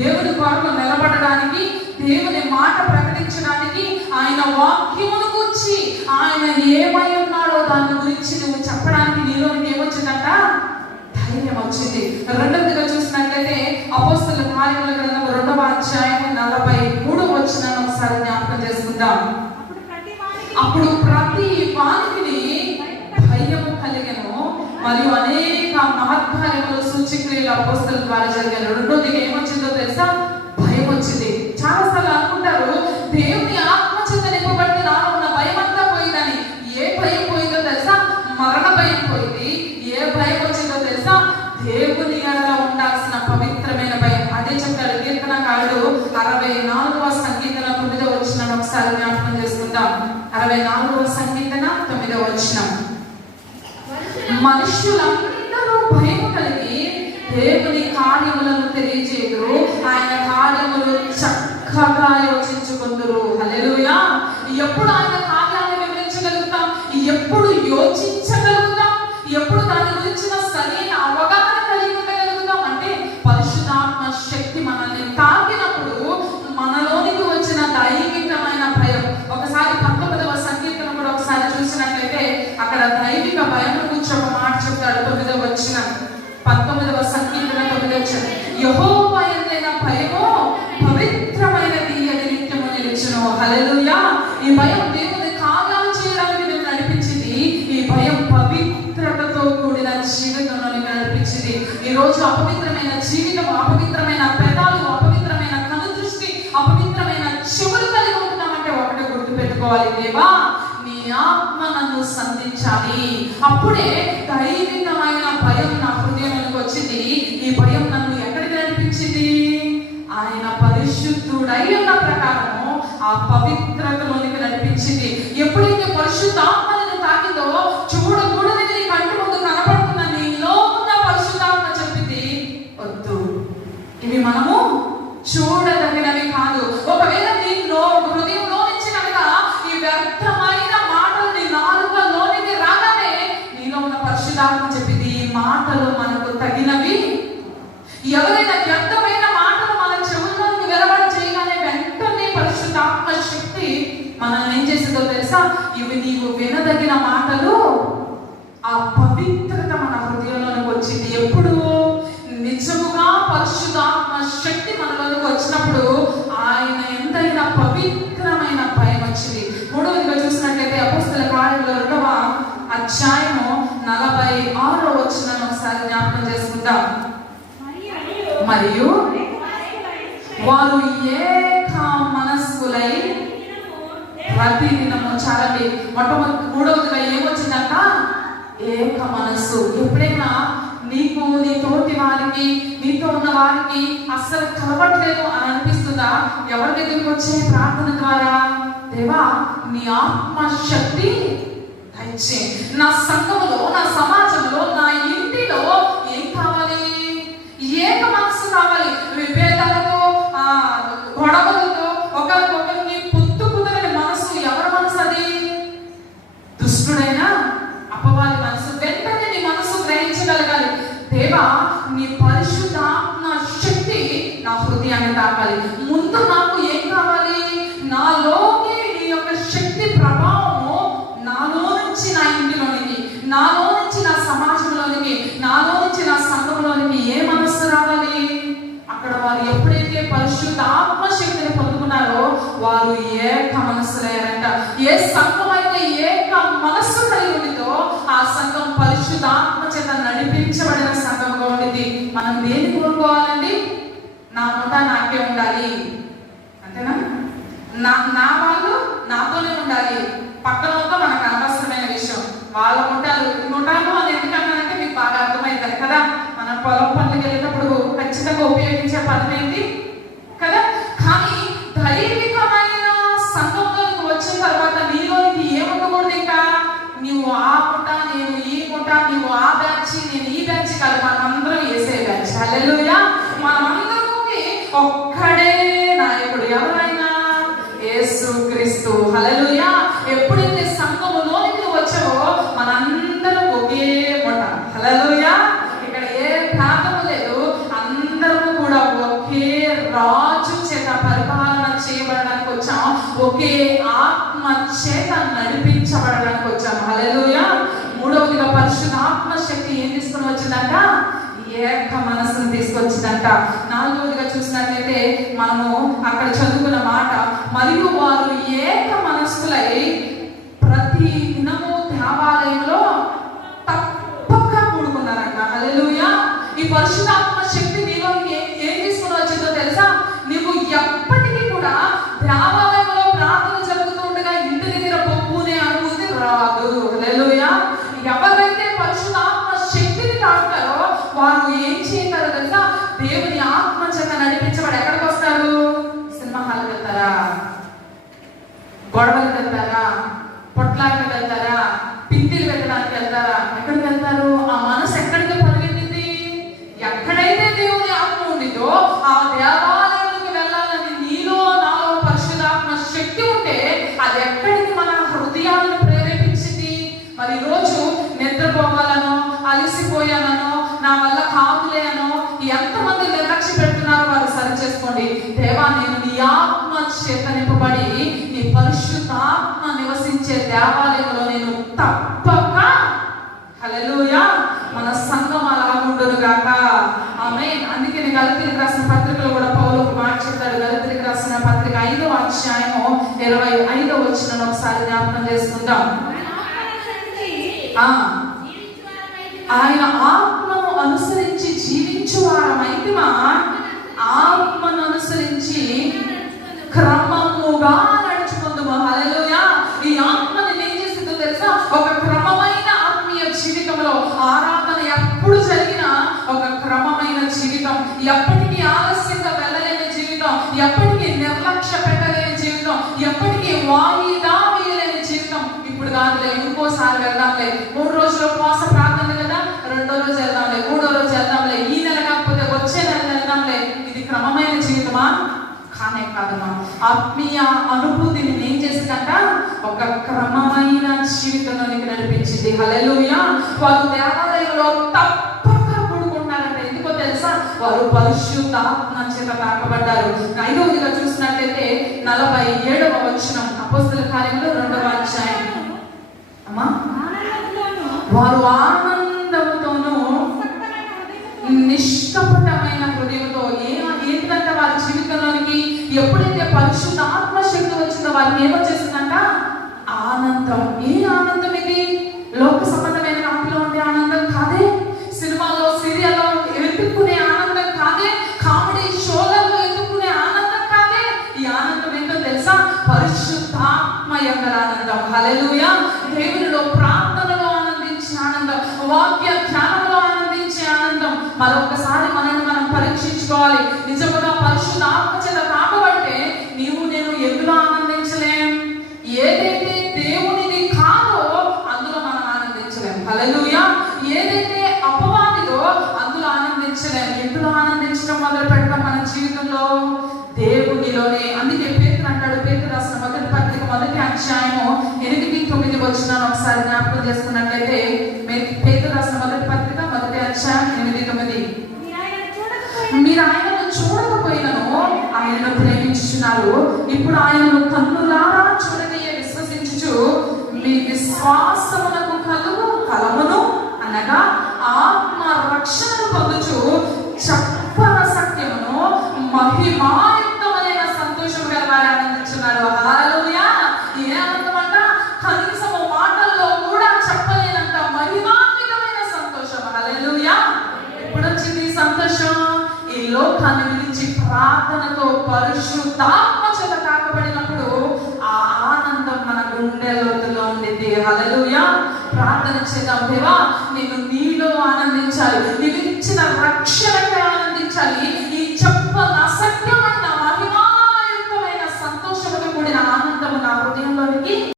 దేవుని కొరకు నిలబడడానికి, దేవుని మాట ప్రకటించడానికి, ఆయన వాక్యమును గురించి ఆయన ఏమై ఉన్నాడో దాని గురించి నువ్వు చెప్పడానికి నీలోనికి ఏమొచ్చిందంట? ధైర్యం వచ్చింది. రెండవదిగా చూసినట్లయితే అపోస్తలుల కార్యముల గ్రంథం 2వ అధ్యాయం 43వ వచనాన్ని ఒకసారి జ్ఞాపకం చేసుకుందాం. అప్పుడు ప్రతి వానికి భయము కలిగెను, మరియు అనేక మహత్కార్యములు సూచక్రియలు అపోస్తలుల ద్వారా జరిగాను. రెండోదిగా ఏమొచ్చిందో తెలుసా? భయం వచ్చింది. చాలా సార్లు అనుకుంటారు దేవుని ఆత్మ చేత నింపబడితే నాలో ఉన్న భయం అంతా పోయిందని. ఏ భయం పోయిందో తెలుసా? మరణ భయం పోయింది. ఏ భయం వచ్చిందో తెలుసా? దేవుని ఎడల ఉండాల్సిన పవిత్రమైన భయం. అదే చెప్తాడు కీర్తనకారుడు 64వ సంకీర్తన 9వ వచనాన్ని ఒకసారి జ్ఞాపకం చేసుకుందాం. 64వ సంకీర్తన 9వ వచనం. మనుషులందరూ భయం కలిగి దేవుని కార్యములను తెలియజేయుదురు, ఆయన కార్యములు చక్కగా యోచించుకుందురు. హల్లెలూయా. ఎప్పుడు ఆయన కార్యాలను వివరించగలుగుతాం? ఎప్పుడు యోచించగలుగుతాం? ఎప్పుడు దాని గురించిన సరైన అవగాహన కలిగి ఉండగలుగుతాం అంటే పరిశుద్ధాత్మ శక్తి మనల్ని తాకినప్పుడు మనలోనికి వచ్చిన దైవికమైన భయం. ఒకసారి 19వ సంకీర్తన కూడా ఒకసారి చూసినట్లయితే అక్కడ దైవిక భయం గురించి ఒక మాట చెప్తాడు. 9వ వచనం, 19వ సంకీర్తన 9వ వచనం. యెహోవా యందైన భయము పవిత్రమైనది, అది నిత్యము నిలుచును. హల్లెలూయా. ఈ భయం దేవుని కార్యాలు చేయడానికి నేను నడిపించింది. ఈ భయం పవిత్రతతో కూడిన జీవితంలో నడిపించింది. ఈ రోజు అపవిత్రమైన జీవితం, అపవిత్రమైన పెదాలు, అపవిత్రమైన కనుదృష్టి, అపవిత్రమైన చెవులు కలిగి ఉంటున్నామంటే ఒకటే గుర్తు పెట్టుకోవాలి, దేవా నీ ఆత్మ నన్ను సంధించాలి. అప్పుడే దైవికమైన భయం నా హృదయంలోకి వచ్చింది. ఈ భయం నన్ను ఎక్కడికి నడిపించింది? ఆయన పరిశుద్ధుడై ఉన్న ప్రకారము ఆ పవిత్రతలోనికి నడిపించింది. ఎప్పుడైతే పరిశుద్ధాత్మను తాకిందో చూడకూడదు నీ కంటి ముందు కనపడుతున్న నీలో ఉన్న పరిశుద్ధాత్మ చెప్పింది వద్దు, ఇవి మనము చూడదగినవి కాదు. ఒకవేళ నీలో హృదయంలో నుంచి కనుక ఈ వ్యర్థమైన మాటలు నీ నాలుకలోనికి రాగానే నీలో ఉన్న పరిశుద్ధాత్మ చెప్పింది ఈ మాటలు మనకు తగినవి. ఎవరైనా వ్యర్థమైన మాటలు మన చెవుల్లోకి వెలువడి చేయగానే వెంటనే పరిశుద్ధాత్మ శక్తి మనల్ని ఏం చేసిందో తెలుసా? ఇవి నీవు వినదగిన మాటలు. ఆ పవిత్రత మన హృదయంలోనికి వచ్చింది. ఎప్పుడు? నిజముగా పరిశుద్ధాత్మ శక్తి మనలోకి వచ్చినప్పుడు ఆయన ఎంతైనా పవిత్రమైన భయం వచ్చింది. మూడవదిగా చూసినట్లయితే అపోస్తలుల కార్యముల 2వ అధ్యాయము 46వ వచనాన్ని ఒకసారి జ్ఞాపకం చేసుకుందాం. మరియు వారు ఏక మనస్కులై ప్రతిదినము చాలండి. మొట్టమొదటి మూడవదిగా ఏమొచ్చిందంట? ఏక మనస్సు. ఎప్పుడైనా నీకు నీ తోటి వారికి, నీతో ఉన్న వారికి అస్సలు కలవట్లేదు అని అనిపిస్తుందా? ఎవరి దగ్గరికి వచ్చే ప్రార్థన ద్వారా, దేవా నీ ఆత్మ శక్తి దయచే. నా సంఘములో, నా సమాజంలో, నా ఇంటిలో ఏం కావాలి? ఏక మనస్సు కావాలి. విభేదాలతో, గొడవలతో ఒకరికొకరిని పొత్తు కుదరని మనసు ఎవరి మనసు? అది దుష్టుడైన అపవాది మనసు. వెంటనే నీ మనసు గ్రహించగలగాలి, దేవా నీ పరిశుద్ధాత్మ శక్తి నా హృదయాన్ని తాకాలి. ముందు నాకు ఏం కావాలి? నాలోకి నీ యొక్క శక్తి ప్రభావము నాలో నుంచి నా ఇంటిలోనికి, నాలో నుంచి నా సమాజంలోనికి, నాలో నుంచి నా సంఘంలోనికి ఏ మనస్సు రావాలి? అక్కడ వారు ఎప్పుడైతే పరిశుద్ధ ఆత్మ శక్తిని పొందుకున్నారో వారు ఏక మనస్సులయ్యారంట. ఏ సంఘం అయితే ఏక మనస్సు కలిగి ఉండిందో ఆ సంఘం పరిశుద్ధ ఆత్మ చేత నడిపించబడిన సంఘంగా ఉండింది. మనం దేన్ని కోరుకోవాలండి? నా ముఠ నాకే ఉండాలి, అంతేనా? నా వాళ్ళు నాతోనే ఉండాలి. పక్కనతో మనకు అనవసరమైన విషయం. వాళ్ళ ముఠాలు అని ఎందుకంటే మీకు బాగా అర్థమవుతుంది కదా. మనం పొలం పనులకు వెళ్ళేటప్పుడు ఖచ్చితంగా ఉపయోగించే పదం ఏంటి కదా. కానీ దైవికమైన సంఘంలోకి వచ్చిన తర్వాత నీలోనికి ఏముండకూడదు? ఇంకా నువ్వు ఆ ముఠ, నేను ఈ ముఠ, నువ్వు ఆ బ్యాచ్, నేను ఈ బ్యాచ్ కాదు. మనమందరం వేసే బ్యాచ్. హల్లెలూయా. మనమందరికి ఒక్కడే నాయకుడు. ఎవరైనా యేసుక్రీస్తు. హల్లెలూయా. ఎప్పుడైతే సంఘములోనికి వచ్చావో మనందరం ఒకే ముఠ. హల్లెలూయా. ఇక్కడ ఏ ప్రాంతము లేదు, అందరూ కూడా ఒకే రాజు చేత పరిపాలన చేయబడడానికి వచ్చాం, ఒకే ఆత్మ చేత నడిపించబడడానికి వచ్చాం. హల్లెలూయా. మూడవదిగా పరిశుద్ధాత్మ శక్తి ఏం తీసుకుని వచ్చిందంట? ఏక మనసును తీసుకొచ్చిందంట. నాలుగవదిగా చూసినట్లయితే మనము అక్కడ చదువుకున్న మాట, మరియు వారు ఏక మనస్కులై ప్రతి దినము దేవాలయంలో తప్పక కూడుకున్నారంట. హల్లెలూయా. ఈ పరిశుద్ధాత్మ శక్తి నీలో ఏం తీసుకుని వచ్చిందో తెలుసా? నీవు ఎప్పటికీ కూడా దేవాలయంలో ప్రార్థన జరుగుతూ ఉండగా ఇంటి దగ్గర పప్పునే అనుభూతి రాదు. హల్లెలూయా. ఎవరైతే పరిశుద్ధాత్మ శక్తిని తాగుతారో వారు ఏం చేయగలరు తెలుసా? దేవుని ఆత్మ చేత నడిపించబడి ఎక్కడికి వస్తారు? సినిమా హాల్కి వెళ్తారా? గొడవలకు వెళ్తారా? పొట్లాలకు వెళ్తారా? పిండిలు పెట్టడానికి వెళ్తారా? ఎక్కడికి వెళ్తారు? ఆ మనసు ఎక్కడికి పరిగెత్తింది? ఎక్కడైతే దేవుని ఆత్మ ఉండిందో ఆ దేవాలయానికి వెళ్ళాలని నీలో నాలో పరిశుద్ధాత్మ శక్తి ఉంటే అది ఎక్కడికి మన హృదయాలను ప్రేరేపించింది. మరి రోజు నిద్రపోవాలనో అలిసిపోయానో నా వల్ల కాదులే అనో ఎంతమంది నిర్లక్ష్య పెడుతున్నారో వారు సరి చేసుకోండి. దేవా, నేను నీ ఆత్మ చేత నింపబడి నీ పరిశుద్ధాత్మ నివసించే దేవాలయంలో నేను తప్పక, హల్లెలూయా, మన సంఘం అలాగుండును గాక. ఆమేన్. అందుకే నేను గలతీయులకు రాసిన పత్రికలో కూడా పౌలు ఒక మాట చెప్తాడు. గలతీయులకు రాసిన పత్రిక 5వ అధ్యాయము 25వ వచనం ఒకసారి జ్ఞాపకం చేసుకుందాం. ఆయన ఆత్మను అనుసరించి జీవించు వారమైతిమా, ఆత్మను అనుసరించి క్రమముగా నడుచుకుందాము. హల్లెలూయా. ఈ ఆత్మని ఏం చేసిందో తెలుసా? ఒక క్రమమైన ఆత్మీయ జీవితంలో ఆరాధన ఎప్పుడు జరిగినా ఒక క్రమమైన జీవితం, ఎప్పటికీ ఆలస్యంగా వెళ్ళలేని జీవితం, ఎప్పటికీ నిర్లక్ష్య పెట్టలేని జీవితం, ఎప్పటికీ వాయిదా వేయలేని జీవితం. ఇప్పుడు కాదులే, ఇంకోసారి వెళ్దాంలే, 3 రోజులు ఉపవాస ప్రార్థన కదా, 2వ రోజు వెళ్దాంలే, 3వ రోజు వెళ్దాంలే, ఈ నెల కాకపోతే వచ్చే నెల వెళ్దాంలే. ఇది క్రమమైన జీవితమా? కానే కాదమ్మా. ఆత్మీయ అనుభూతిని ఏం చేసిందంట? ఒక క్రమమైన జీవితంలోనికి నడిపించింది. హల్లెలూయా. వారు దేవాలయంలో తప్పక కూడుకుంటారంట. ఎందుకో తెలుసా? వారు పరిశుద్ధాత్మ చేత తాకబడ్డారు. 5వదిగా చూసినట్లయితే 47వ వచనం, అపోస్తలుల కార్యములు 2వ అధ్యాయం. అమ్మా, వారు ఆనందముతోనూ నిష్కపటమైన హృదయంతో ఏంటంటే వారి జీవితంలోనికి ఎప్పుడైతే పరిశుద్ధాత్మ శక్తి వచ్చిందో వారిని ఏమో చేసిందంట? ఆనందం. ఏ ఆనందం ఇది? లోక సంబంధమైన వాటిలో ఉండే ఆనందం కాదే, సినిమాల్లో సీరియల్లో ఎత్తుక్కునే ఆనందం కాదే, కామెడీ షోలలో ఎత్తుక్కునే ఆనందం కాదే. ఈ ఆనందం ఏంటో తెలుసా? పరిశుద్ధాత్మ యొక్క ఆనందం. హల్లెలూయా. దేవునిలో ప్రార్థనలో ఆనందించే ఆనందం, వాక్య ధ్యానంలో ఆనందించే ఆనందం. మరొకసారి మనల్ని మనం పరీక్షించుకోవాలి. నిజముగా పరిశుద్ధాత్మ చేత తాకబడితే నీవు నేను ఎందులో ఆనందించలేం? ఏదైతే దేవునిది కాదో అందులో మనం ఆనందించలేం. హల్లెలూయా. ఏదైతే అపవాదిదో అందులో ఆనందించలేం. ఎందులో ఆనందించడం మొదలు పెడతాం మన జీవితంలో? దేవునిలోనే. అందుకే పేతురు అంటాడు, పేతురు రాసిన మొదటి పత్రిక 1వ అధ్యాయము 8-9 వచనాలు ఒకసారి జ్ఞాపకం చేసుకున్నట్లయితే, పేతురు రాసిన మొదటి పత్రిక 1వ అధ్యాయం 8-9. మీరు ఆయనను చూడకపోయినను ఆయనను ప్రేమించుచున్నారు, ఇప్పుడు ఆయనను కన్నులారా చూడగలిగే విశ్వసించుచు మీ విశ్వాసమునకు కలుగు ఫలమును అనగా ఆత్మ రక్షణను పొందుచు చక్కన సత్యమును మహిమాయుక్తమైన సంతోషం గలవారు ఆనందించున్నారు. హల్లెలూయా. ఏ ఆనందం అంట? కనీసము మాటల్లో కూడా చెప్పలేనంత మహిమాన్వితమైన సంతోషం. హల్లెలూయా. ఎప్పుడు వచ్చింది ఈ సంతోషం? ఈ లోకాన్ని విడిచి ప్రార్థనతో పరిశుద్ధాత్మ చేత తాకబడినప్పుడు ఆ ఆనందం మన గుండె లోతులో ఉండింది. హల్లెలూయా. ప్రార్థన చేద్దాం. దేవా,